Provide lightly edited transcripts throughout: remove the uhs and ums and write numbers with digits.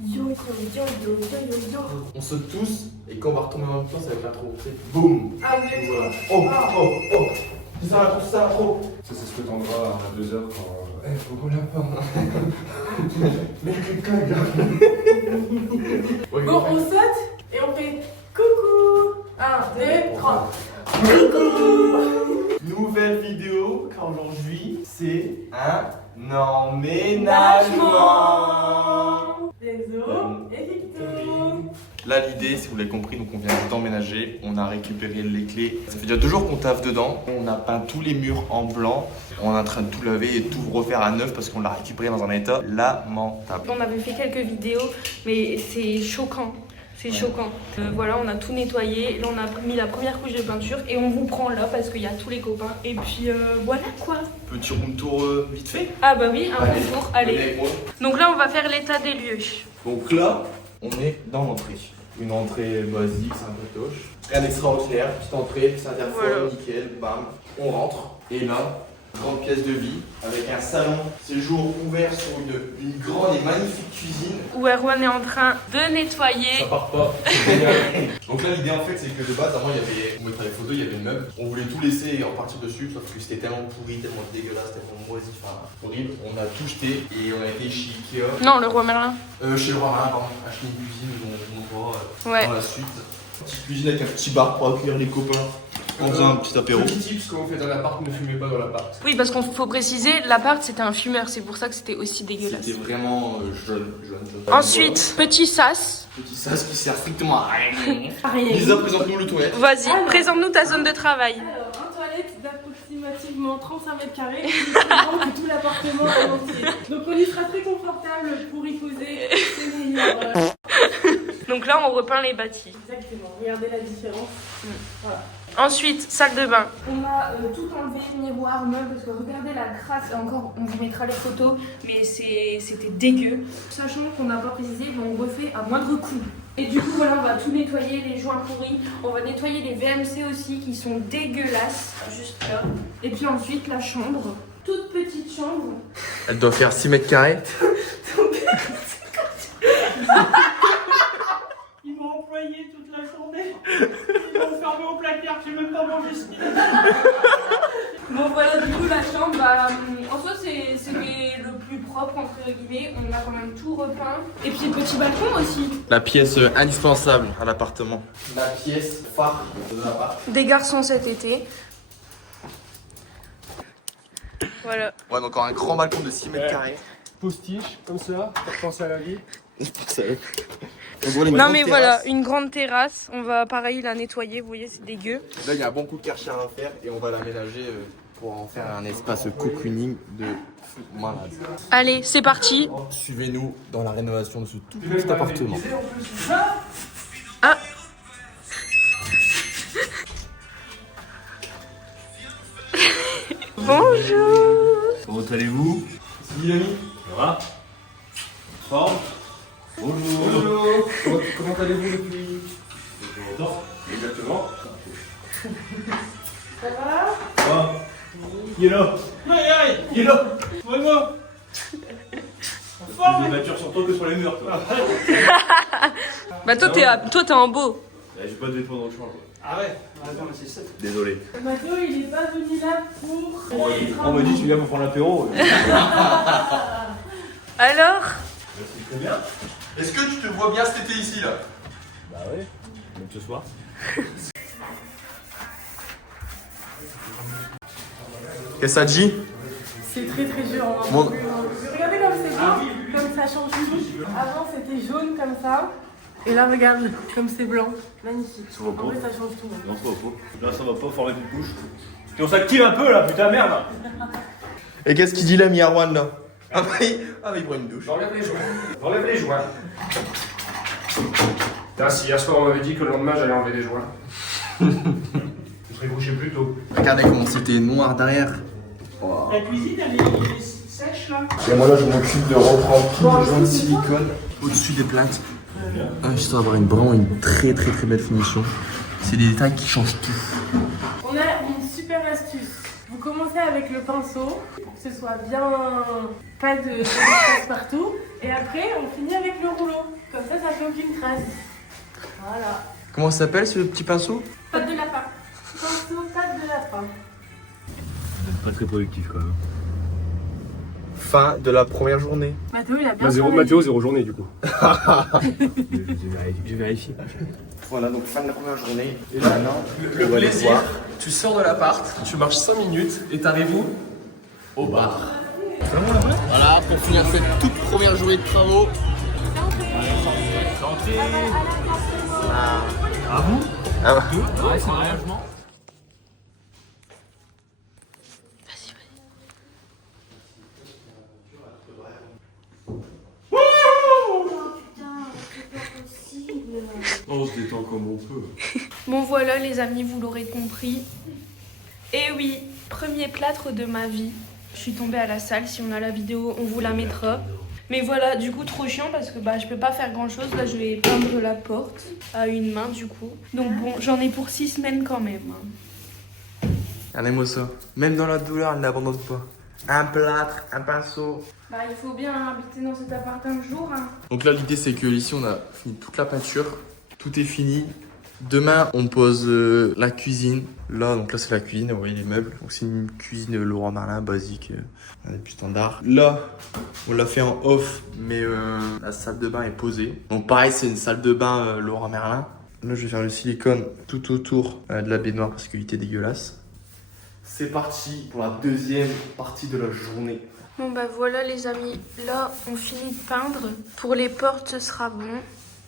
Yo, yo, yo, yo, yo, yo, yo. On saute tous et quand on va retomber en même temps, ça va faire trop. Boum. Ah, mais Voilà. Oh. C'est ça, trop. Ça, c'est ce que t'endras à 2h quand. Faut qu'on l'a pas. Mais quelqu'un, Bon, on saute et on fait coucou. 1, 2, 3. Coucou. Nouvelle vidéo qu'aujourd'hui, c'est un emménagement. Désolé, et Victor. Là, l'idée, si vous l'avez compris, donc on vient d'emménager, on a récupéré les clés. Ça fait déjà 2 jours qu'on taffe dedans. On a peint tous les murs en blanc. On est en train de tout laver et tout refaire à neuf parce qu'on l'a récupéré dans un état lamentable. On avait fait quelques vidéos, mais c'est choquant. C'est choquant. Voilà, on a tout nettoyé. Là, on a mis la première couche de peinture et on vous prend là parce qu'il y a tous les copains. Et puis voilà quoi. Petit room tour vite fait. Ah bah oui, un Allez, retour. Allez. Donc là, on va faire l'état des lieux. Donc là, on est dans l'entrée. Une entrée basique, c'est un peu toche. Rien d'extraordinaire, petite entrée, petit interphone, Voilà. nickel, bam. On rentre. Et là, grande pièce de vie avec un salon séjour ouvert sur une grande et magnifique cuisine. Où Erwan est en train de nettoyer. Ça part pas. Donc là, l'idée en fait, c'est que de base, avant, il y avait, on mettra les photos, il y avait le meuble. On voulait tout laisser et en partir dessus, sauf que c'était tellement pourri, tellement dégueulasse, tellement moisi, enfin horrible. On a tout jeté et on a été chez Ikea. Non, le roi Merlin. Chez le roi Merlin, pardon, acheter une cuisine dont on voit Ouais. dans la suite. Petite cuisine avec un petit bar pour accueillir les copains en faisant un petit apéro. Petit tips qu'on fait dans l'appart, ne fumez pas dans l'appart. Oui, parce qu'il faut préciser, l'appart c'était un fumeur, c'est pour ça que c'était aussi dégueulasse. C'était vraiment jaune. Ensuite, petit sas. Voilà. Petit sas qui sert strictement à rien. Rien. Lisa, présente-nous le toilette. Vas-y, Alors. présente-nous ta zone de travail. Alors, un toilette d'approximativement 35 mètres carrés, plus grand que tout l'appartement en entier. Donc on y sera très confortable pour y poser. C'est meilleur. Donc là, on repeint les bâtis. Exactement, regardez la différence. Voilà. Ensuite, salle de bain. On a tout enlevé, miroir, meubles, parce que regardez la crasse, et encore, on vous mettra les photos, mais c'était dégueu. Sachant qu'on n'a pas précisé, mais on refait à moindre coût. Et du coup, voilà, on va tout nettoyer, les joints pourris. On va nettoyer les VMC aussi, qui sont dégueulasses, juste là. Et puis ensuite, la chambre. Toute petite chambre. Elle doit faire 6 mètres carrés. Ils m'ont employé toute la journée. Ils m'ont fermé au placard, j'ai même pas mangé ce qu'il a. Bon voilà, du coup la chambre, en soi c'est le plus propre entre guillemets. On a quand même tout repeint. Et puis le petit balcon aussi. La pièce indispensable à l'appartement. La pièce phare de l'appart. Des garçons cet été. Voilà. Ouais, donc encore un grand balcon de 6 mètres carrés. Postiche, comme ça, pour penser à la vie. Non mais voilà, une grande terrasse. On va pareil la nettoyer, vous voyez, c'est dégueu. Là, il y a un bon coup de Karcher à faire et on va l'aménager pour en faire un espace cocooning de fou malade. Allez, c'est parti. Suivez-nous dans la rénovation de ce tout petit appartement. Ah. Bonjour. Comment allez-vous? C'est l'ami. Ça va? Forme? Bonjour. Comment allez-vous depuis longtemps? Exactement. Ça va? Ah. Qui est là? Aïe aïe! Qui est là? Vraiment! Les natures sont que sur les murs, toi. Bah toi t'es en beau. J'ai pas de vêtements dans le champ. Ah ouais? Attends, mais c'est ça. Désolé. Mathieu il est pas venu là pour. On m'a dit tu viens me prendre l'apéro. Alors? Merci très bien. Est-ce que tu te vois bien cet été ici là? Bah ouais. Même ce soir. Qu'est-ce que ça dit? C'est très très dur. Hein. Bon. Regardez comme c'est beau, comme ça change tout. Avant c'était jaune comme ça. Et là regarde, comme c'est blanc. Magnifique. Ça va pas. En vrai ça change tout. Non, ça va pas. Là, ça va pas former une couche. Puis on s'active un peu là, putain, merde. Et qu'est-ce qu'il dit l'ami Arwan là? Ah bah il prend une douche. J'enlève les joints. J'enlève les joints. Putain, si hier soir on m'avait dit que le lendemain j'allais enlever les joints. Je serais couché plus tôt. Regardez comment c'était noir derrière. La cuisine elle est sèche là. Et moi là je m'occupe de reprendre tous les joints de silicone au-dessus des plates. Juste avoir vraiment une très belle finition. C'est des détails qui changent tout. On a une super astuce. Vous commencez avec le pinceau pour que ce soit bien pas de passe partout. Et après après, on finit avec le rouleau. Comme ça fait aucune crasse. Voilà. Comment ça s'appelle ce petit pinceau? Patte de lapin. Pinceau, patte de lapin. Pas très productif quand même. Fin de la première journée. Mathéo, il a bien Bah, travaillé. Mathéo, 0 journée du coup. J'ai vérifié. Voilà, donc fin de la première journée. Et là, maintenant, le on va aller plaisir, voir. tu sors de l'appart, tu marches 5 minutes et t'arrives où? Au bar. Voilà, pour finir cette toute première journée de travaux. Santé. Ah bon? Ah bah. Ouais, c'est un logement. On se détend comme on peut. Bon voilà les amis, vous l'aurez compris. Et oui, premier plâtre de ma vie. Je suis tombée à la salle, si on a la vidéo, on vous la mettra. Mais voilà, du coup trop chiant parce que je peux pas faire grand chose. Là je vais peindre la porte à une main du coup. Donc bon, j'en ai pour 6 semaines quand même. Regardez-moi ça. Même dans la douleur, elle n'abandonne pas. Un plâtre, un pinceau. Il faut bien habiter dans cet appart un jour. Hein. Donc là, l'idée, c'est que ici, on a fini toute la peinture. Tout est fini. Demain, on pose la cuisine. Là, donc là, c'est la cuisine. Vous voyez les meubles. Donc c'est une cuisine Leroy Merlin basique, un des plus standards. Là, on l'a fait en off, mais la salle de bain est posée. Donc pareil, c'est une salle de bain Leroy Merlin. Là, je vais faire le silicone tout autour de la baignoire parce qu'il était dégueulasse. C'est parti pour la deuxième partie de la journée. Bon voilà les amis, là on finit de peindre. Pour les portes ce sera bon.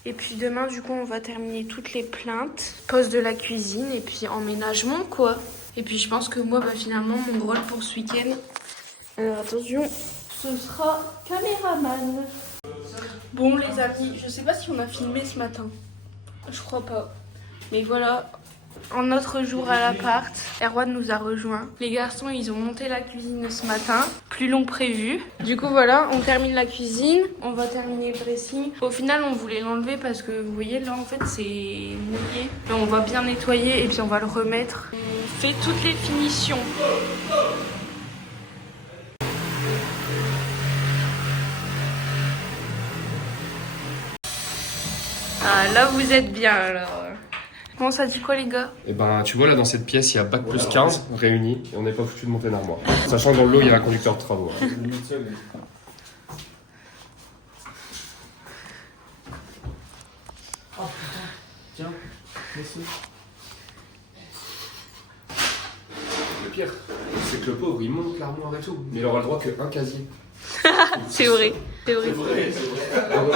Et puis demain du coup on va terminer toutes les plaintes. Pose de la cuisine et puis emménagement quoi. Et puis je pense que moi finalement mon rôle pour ce week-end, alors attention, ce sera caméraman. Bon les amis, je sais pas si on a filmé ce matin. Je crois pas. Mais voilà. Un autre jour à l'appart, Erwan nous a rejoints. Les garçons, ils ont monté la cuisine ce matin, plus long prévu. Du coup, voilà, on termine la cuisine, on va terminer le dressing. Au final, on voulait l'enlever parce que vous voyez, là, en fait, c'est mouillé. Mais on va bien nettoyer et puis on va le remettre. On fait toutes les finitions. Ah, là, vous êtes bien, alors. Bon, ça dit quoi les gars? Et ben tu vois là dans cette pièce il y a bac plus 15 réunis et on n'est pas foutu de monter une armoire. Sachant que dans le lot il y a un conducteur de travaux. Hein. Oh putain, tiens, merci. Le pire, c'est que le pauvre il monte l'armoire et tout, mais il aura le droit qu'un casier. C'est vrai, c'est vrai. Ah ouais,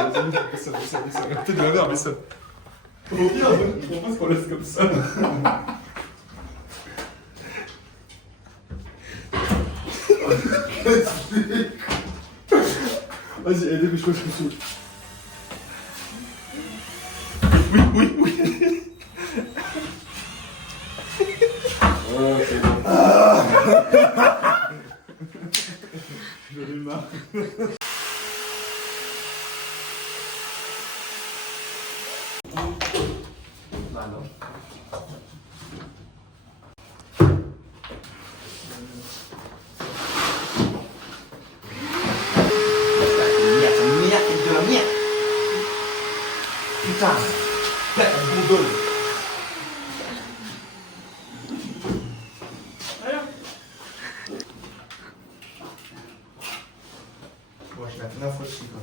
ça peut-être de la merde mais ça. Au pire, je propose qu'on laisse comme ça. Vas-y, aidez-moi, je suis. Oui. Oh, c'est bon. J'en ai marre. Putain, la bourdonne. Voilà. Ouais, je l'ai fait la fois aussi quoi.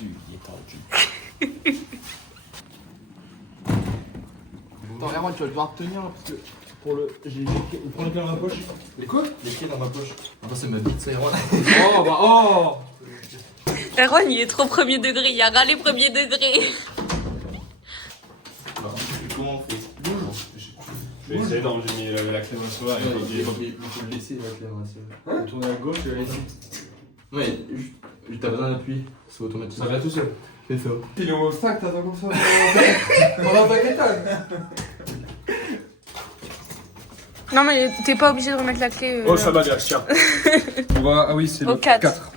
Il est tendu. Attends, Erwan, tu vas devoir tenir là, parce que pour le. J'ai prends les clés dans ma poche. Les quoi? Les clés dans ma poche. Ah bah c'est ma bite ça, Erwan. Oh bah oh. Erwan il est trop premier degré, il a râlé premier degré. Comment on fait? Je vais essayer d'enlever la clé d'un soir et Il faut le laisser la clé dans la Hein? Tourner à gauche et aller ici. Ouais, t'as besoin d'appui, c'est automatique. Ça va tout seul. C'est ça. Il est au stack, t'attends comme ça. Pendant un paquet Non mais t'es pas obligé de remettre la clé. Oh, ça m'agace, tiens. On va. Ah oui, c'est Au le 4. 4.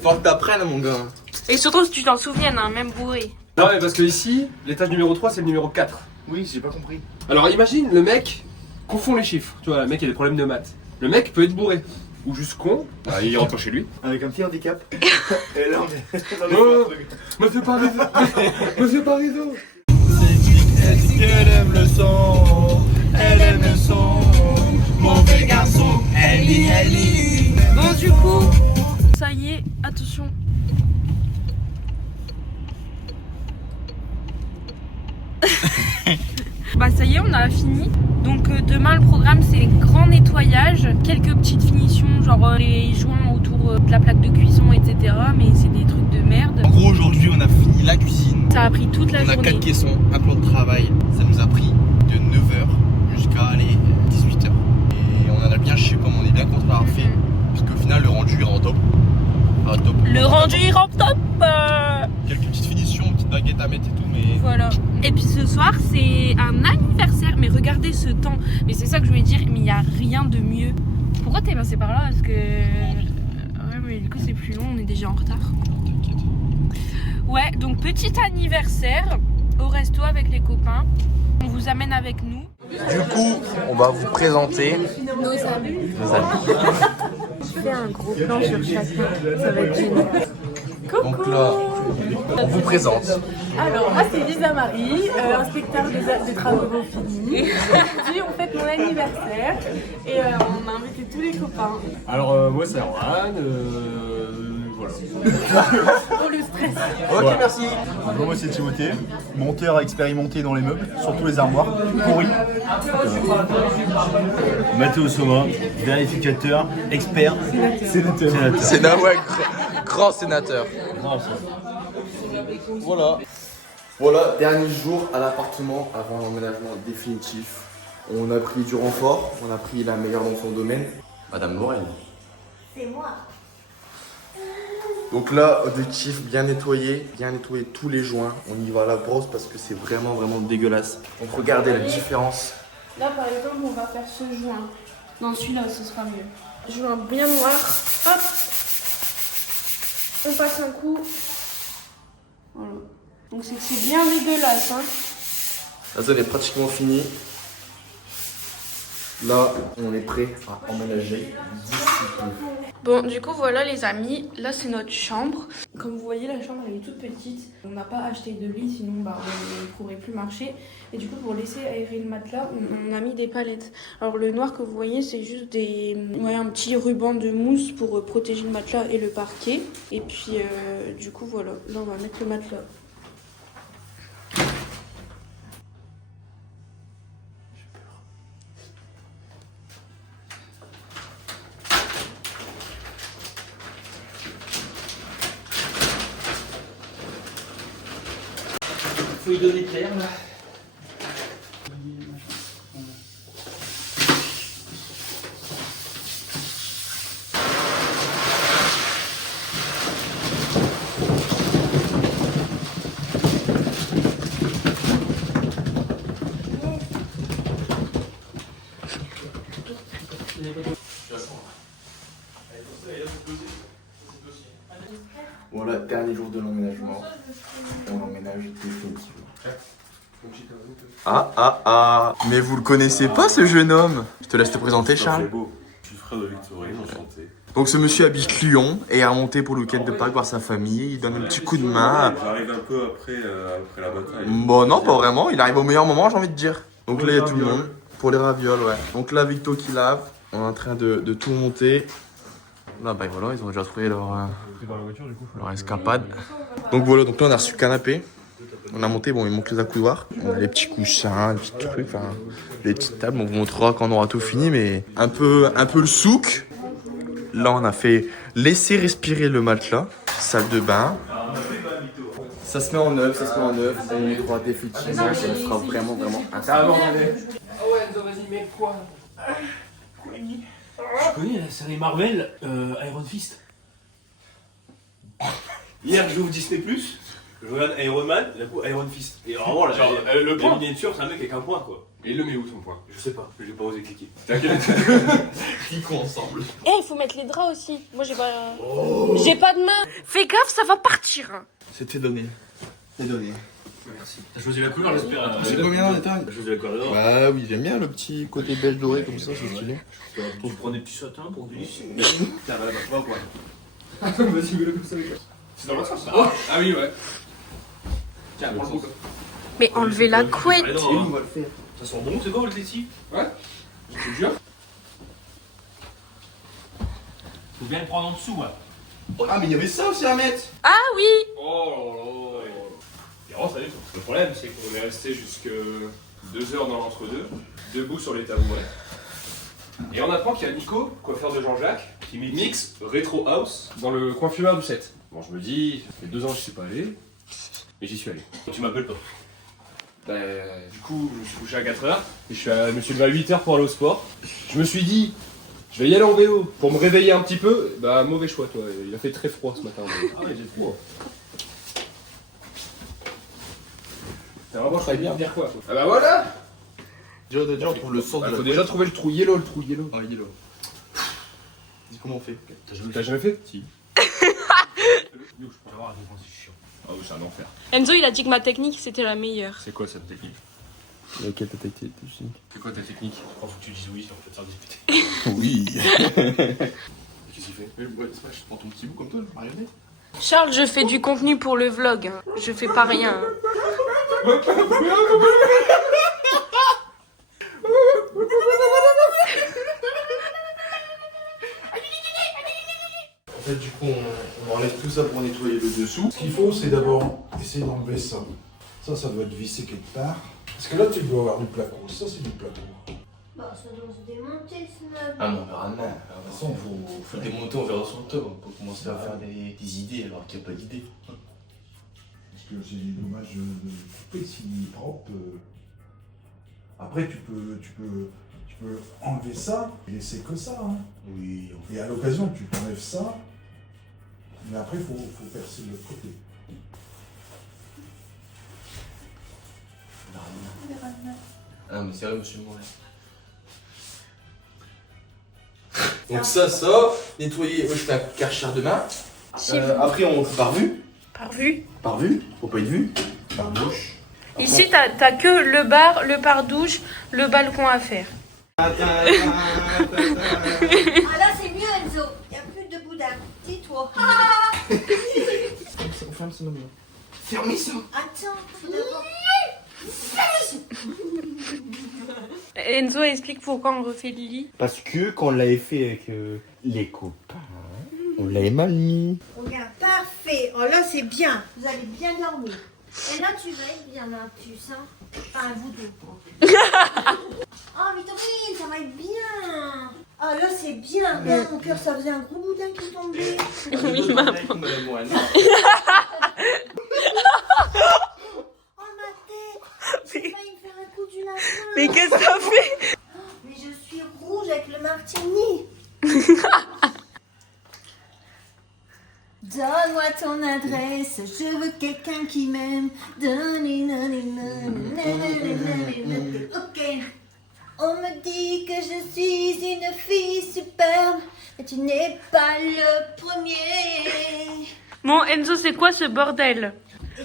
Faut que t'apprennes mon gars. Et surtout si tu t'en souviens, hein, même bourré. Non, mais parce que ici, l'étage numéro 3, c'est le numéro 4. Oui, j'ai pas compris. Alors imagine le mec confond les chiffres. Tu vois, le mec il a des problèmes de maths. Le mec peut être bourré. Ou juste con. Bah, il rentre chez lui. Avec un petit handicap. Et là, on est dans les Oh, trucs. Monsieur Parizeau. Monsieur Parizeau. Elle aime le son, elle aime le son. Mauvais garçon, elle. Bon, du coup, ça y est, attention. Bah ça y est, on a fini. Donc demain le programme c'est grand nettoyage, quelques petites finitions genre les joints autour de la plaque de cuisson etc. Mais c'est des trucs de merde. En gros, aujourd'hui, on a fini la cuisine. Ça a pris toute la On a journée. 4 caissons, un plan de travail. Ça nous a pris de 9h jusqu'à 18h. Et on en a bien chié comme on est bien content d'avoir fait. Parce qu'au final, le rendu il rend top. Ah, top. Le rendu il rend top. Quelques petites finitions, petites baguettes à mettre et tout, mais. Voilà. Et puis ce soir c'est un anniversaire. Mais regardez ce temps. Mais c'est ça que je voulais dire. Mais il n'y a rien de mieux. Pourquoi t'es passé par là? Parce que... Ouais mais du coup c'est plus long, on est déjà en retard. T'inquiète. Ouais, donc petit anniversaire au resto avec les copains. On vous amène avec nous. Du coup, on va vous présenter Nos amis. nos amis. Je fais un gros plan sur chacun. Ça va être génial. Donc là, on vous présente. Alors, moi c'est Lisa Marie, inspecteur des travaux finis. Aujourd'hui, on fête mon anniversaire et on a invité tous les copains. Alors, moi c'est Erwan. Voilà. Oh le stress! Ok, merci. Bonjour, moi c'est Timothée, monteur expérimenté dans les meubles, surtout les armoires, pourris. Mathéo Soma, vérificateur, expert, sénateur. Sénat, ouais, grand sénateur. Voilà. Voilà, dernier jour à l'appartement avant l'emménagement définitif. On a pris du renfort, on a pris la meilleure dans son domaine, Madame Lorraine. C'est moi. Donc là, objectif bien nettoyer tous les joints. On y va à la brosse parce que c'est vraiment dégueulasse. Donc regardez la différence. Là par exemple on va faire ce joint. Non celui-là ce sera mieux. Joint bien noir. Hop. On passe un coup. Voilà. Donc c'est bien dégueulasse hein. La zone est pratiquement finie. Là, on est prêt à emménager d'ici peu. Bon, du coup, voilà les amis, là c'est notre chambre. Comme vous voyez, la chambre elle est toute petite. On n'a pas acheté de lit, sinon bah, on ne pourrait plus marcher. Et du coup, pour laisser aérer le matelas, on a mis des palettes. Alors le noir que vous voyez, c'est juste un petit ruban de mousse pour protéger le matelas et le parquet. Et puis, du coup, voilà, là on va mettre le matelas. Faut lui donner clair là. Voilà, dernier jour de l'emménagement. On emménage définitivement. Ah. Mais vous le connaissez pas ce jeune homme? Je te laisse te présenter, Charles. C'est beau. Je suis frère de Victorine, enchanté. Donc ce monsieur habite Lyon et est remonté pour le week-end de Pâques voir sa famille. Il donne un petit coup de main. J'arrive un peu après la bataille. Bon non, pas vraiment. Il arrive au meilleur moment, j'ai envie de dire. Donc là, il y a tout le monde. Pour les ravioles, ouais. Donc là, Victo qui lave. On est en train de tout monter. Là, bah voilà, ils ont déjà trouvé leur escapade. Donc voilà, donc là, on a reçu le canapé. On a monté, bon, il manque les accoudoirs. On a les petits coussins, les petits trucs, enfin, les petites tables. On vous montrera quand on aura tout fini, mais un peu le souk. Là, on a fait laisser respirer le matelas. Salle de bain. Ça se met en œuvre, On nettoie définitivement, ça sera vraiment intéressant. Ah ouais, vas-y, mets quoi? Je connais la série Marvel, Iron Fist. Hier, je joue au Disney+, je regarde Iron Man, d'un coup Iron Fist. Et vraiment, là, le point. la miniature, c'est un mec avec un point, quoi. Et il le met où son point? Je sais pas, j'ai pas osé cliquer. T'inquiète. Cliquons ensemble. Eh, il faut mettre les draps aussi. Moi j'ai pas... J'ai pas de main. Fais gaffe, ça va partir. C'était donné. C'est donné. Merci. T'as choisi la couleur, j'espère. C'est combien en détail? T'as choisi la couleur. Bah oui, j'aime bien le petit côté beige doré comme ça, c'est stylé. Tu prends des petits satins pour glisser. Tiens, là, tu vas ou quoi? Vas-y, mets-le comme ça, les gars. C'est dans l'autre sens, ça. Ah oui, ouais. Tiens, prends le bouc. Mais enlevez la couette. Allez, non, On va le faire. ça sent bon, c'est quoi votre laitier? Ouais. C'est dur. Faut bien le prendre en dessous, ouais. Ah, mais il y avait ça aussi à mettre. Ah oui. Oh là là. Et alors, ça y est, le problème, c'est qu'on est resté jusque 2 heures dans l'entre-deux, debout sur les tabourets. Et on apprend qu'il y a Nico, coiffeur de Jean-Jacques, qui mixe Retro House dans le coin fumeur du 7. Bon, je me dis, ça fait 2 ans que je suis pas allé, et j'y suis allé. Tu m'appelles pas? Bah, du coup, je me suis couché à 4h, et je me suis levé à 8h pour aller au sport. Je me suis dit, je vais y aller en vélo pour me réveiller un petit peu. Bah, mauvais choix, toi. Il a fait très froid ce matin. Ah ouais, j'ai froid. T'as vraiment je bien dire quoi? Ah bah voilà! Déjà, on trouve le sens de la. Faut déjà trouver le trou yellow, Ah, yellow. Dis comment on fait. T'as jamais fait? Si. Je peux voir à quel point c'est chiant. Ah oui, c'est un enfer. Enzo, il a dit que ma technique, c'était la meilleure. C'est quoi cette technique? Quelle ta technique? C'est quoi ta technique? Je crois que tu dises oui, on peut te faire discuter. Oui. Qu'est-ce qu'il fait? Ouais, je prends ton petit bout comme toi, regardez. Charles, je fais du contenu pour le vlog. Hein. Je fais pas rien. Hein. En fait, du coup, on enlève tout ça pour nettoyer le dessous. Ce qu'il faut, c'est d'abord essayer d'enlever ça. Ça doit être vissé quelque part. Parce que là, tu dois avoir du placo. Ça, c'est du placo. Bah, ça doit se démonter, ce meuble. Ah non, on verra demain. De toute façon, faut le démonter, on verra sur le top. On peut commencer à faire des idées alors qu'il n'y a pas d'idées. Parce que c'est dommage de couper s'il est propre. Après, tu peux enlever ça et laisser que ça. Hein. Oui, Et à l'occasion, tu t'enlèves ça. Mais après, il faut percer de l'autre côté. on verra demain. Ah non, mais sérieux, monsieur le Moret. Donc ça, nettoyer, moi je fais un karcher demain. Après on fait par vue. Par vue. Par vue, faut pas être vu. Par bouche. Après, Ici, t'as que le bar, le par-douche, le balcon à faire. Ah là, c'est mieux, Enzo. Il n'y a plus de boudin. Dis-toi. On ferme ça maintenant. Fermez ça. Attends, faut d'abord. Enzo explique pourquoi on refait le lit. Parce que quand on l'avait fait avec les copains, on l'avait mal mis. Regarde, parfait. Oh là, c'est bien. Vous allez bien dormir. Et là, tu vas être bien, ma puce. Hein. Enfin, vous deux. Oh, Victorine, ça va être bien. Oh là, c'est bien. Regarde, mon cœur, ça faisait un gros boudin qui tombait. Oui, maman. Oh, ma tête. J'ai failli me faire un coup du lapin. Mais qu'est-ce que t'as fait? Mais je suis rouge avec le martini. Donne-moi ton adresse, je veux quelqu'un qui m'aime. Ok. On me dit que je suis une fille superbe, mais tu n'es pas le premier. Bon, Enzo, c'est quoi ce bordel?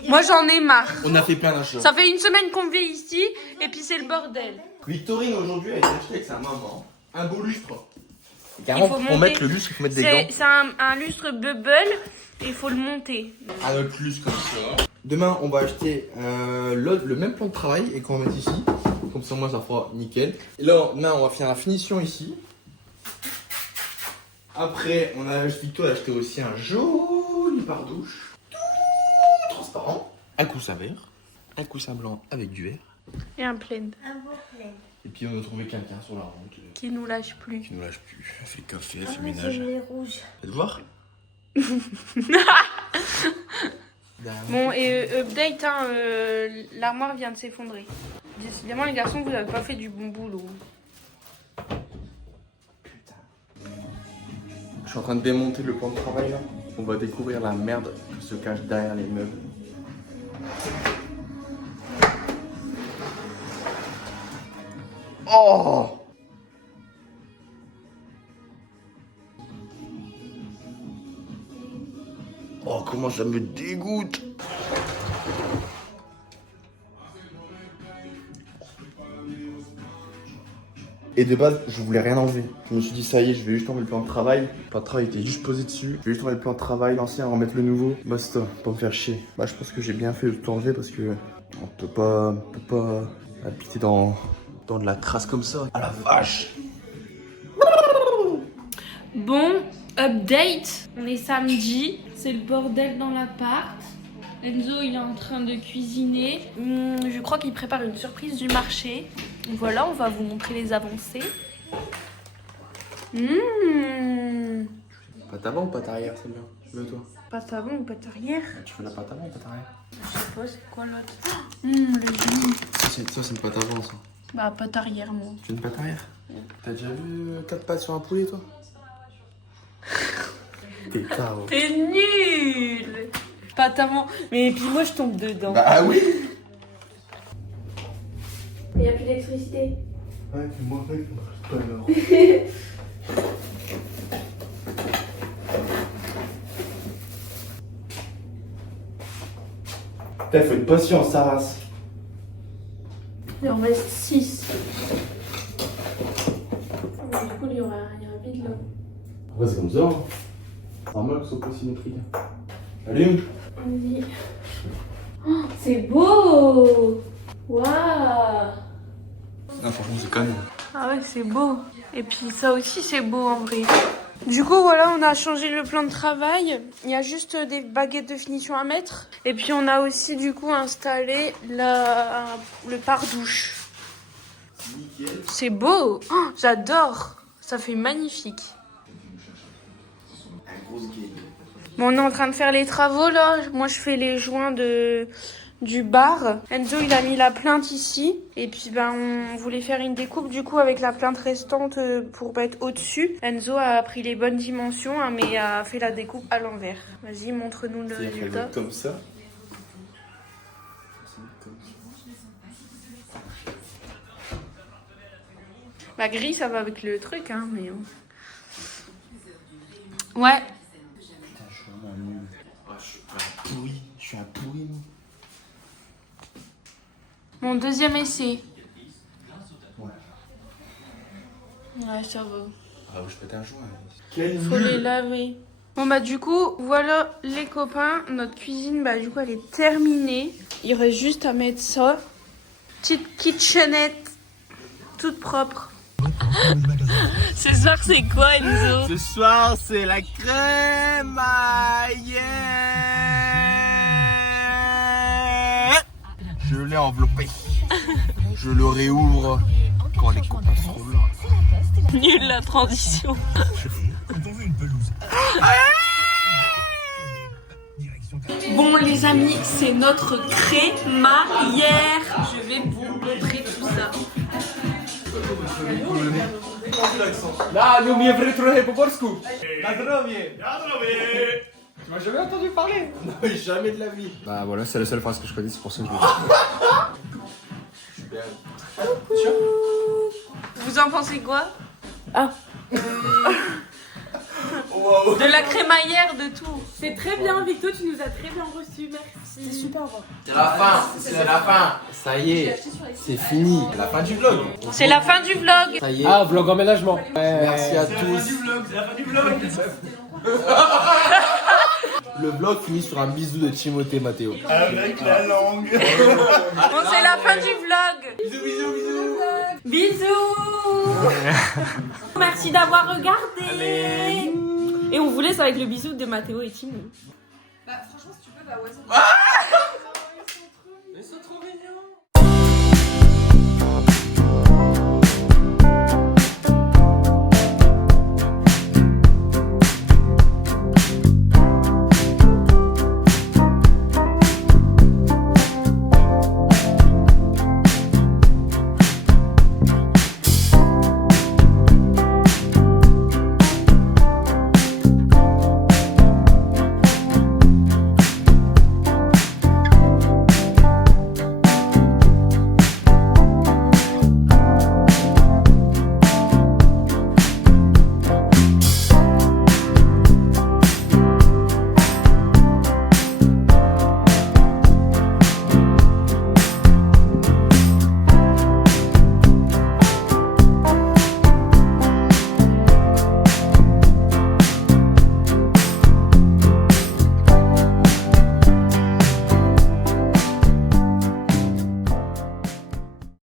Moi, j'en ai marre. On a fait plein d'achats. Ça fait une semaine qu'on vit ici, et puis c'est le bordel. Victorine aujourd'hui elle a acheté avec sa maman un beau lustre. Il Carrément, faut pour monter. mettre le lustre, il faut mettre des gants. C'est un lustre bubble, et il faut le monter. Un autre lustre comme ça. Demain, on va acheter le même plan de travail et qu'on va mettre ici. Comme ça, moi, ça fera nickel. Et là, on va faire la finition ici. Après, Victor a acheté aussi un joli pare-douche. Tout transparent. Un coussin vert. Un coussin blanc avec du vert. Et un plaid Un beau plaid. Et puis, on a trouvé quelqu'un sur la route qui nous lâche plus. qui nous lâche plus. Elle fait le café, elle Ah, fait le moi, ménage. j'aime les rouges. Faites voir. Bon, et update, hein, l'armoire vient de s'effondrer. Décidément, les garçons, vous n'avez pas fait du bon boulot. Je suis en train de démonter le plan de travail là. On va découvrir la merde qui se cache derrière les meubles. Oh! Oh, comment ça me dégoûte! Et de base, je voulais rien enlever. Je me suis dit, ça y est, je vais juste enlever le plan de travail. Le plan de travail était juste posé dessus. Je vais juste enlever le plan de travail, l'ancien, remettre le nouveau. Basta, pas me faire chier. Bah, je pense que j'ai bien fait de tout enlever parce que on peut pas habiter dans de la crasse comme ça. Ah la vache! Bon, update. On est samedi. C'est le bordel dans l'appart. Enzo, il est en train de cuisiner. Je crois qu'il prépare une surprise du marché. Voilà, on va vous montrer les avancées. Pâte avant ou pâte arrière, c'est bien? Le toi. Pâte avant ou pâte arrière? Tu fais la pâte avant ou pâte arrière? Je sais pas, c'est quoi l'autre? Le Ça, c'est une pâte avant, ça. Bah, pâte arrière, moi. Tu veux une pâte arrière? T'as déjà vu 4 pâtes sur un poulet, toi? T'es carreau. T'es nul! Pâte avant. Mais puis moi, je tombe dedans. Bah oui! Il n'y a plus d'électricité. Ouais, c'est moi qui marche pas alors. Putain, faut une patience, ça race. Il en reste 6. Du coup, il y aura vide là. Ouais, c'est comme ça. Hein. C'est normal que ce soit pas symétrique. Allez, Vas-y. Oh, c'est beau! Waouh! non, franchement, c'est canon. Ah ouais, c'est beau. Et puis ça aussi, c'est beau en vrai. Du coup, voilà, on a changé le plan de travail. Il y a juste des baguettes de finition à mettre. Et puis on a aussi du coup installé le pare-douche. C'est beau. Oh, j'adore. Ça fait magnifique. Bon, on est en train de faire les travaux là. Moi, je fais les joints du bar. Enzo, il a mis la plinthe ici. Et puis, on voulait faire une découpe du coup avec la plinthe restante pour mettre au-dessus. Enzo a pris les bonnes dimensions, hein, mais a fait la découpe à l'envers. Vas-y, montre-nous le résultat. Comme ça. Bah, gris, ça va avec le truc, hein, mais... Ouais. Putain, je suis vraiment nul. Je suis un pourri. Je suis un pourri, moi. Mon deuxième essai. Ouais. Ouais, ça va. Ah, je pète un joint. Quel Faut les laver. Bon bah du coup, voilà les copains. Notre cuisine, bah du coup, elle est terminée. Il reste juste à mettre ça. Petite kitchenette. Toute propre. Ce soir, c'est quoi, Enzo? Ce soir, c'est la crème aïe. Je l'ai enveloppé. Je le réouvre quand les copains seront là. Nul la transition. Bon les amis, c'est notre crémaillère. Je vais vous montrer tout ça. Là, nous m'y avons trouvé pour Borskou. Na zdrowie. Tu m'as jamais entendu parler? Non, jamais de la vie. Bah voilà, c'est la seule phrase que je connais, c'est pour ça que je le dis. Super. Vous en pensez quoi? Wow. De la crémaillère, de tout. C'est très bien, Victo, tu nous as très bien reçus, merci. C'est super bon. C'est la fin, c'est la fin. Ça y est, c'est fini. La fin du vlog. C'est la fin du vlog. Ça y est. Ah, vlog emménagement. Merci à tous. Le vlog finit sur un bisou de Timothée Mathéo. Avec la langue. Bon, c'est la fin du vlog. Bisous, bisous, bisous. Bisous. Merci d'avoir regardé. Et on vous laisse avec le bisou de Mathéo et Timo. Bah franchement si tu peux, bah ouais.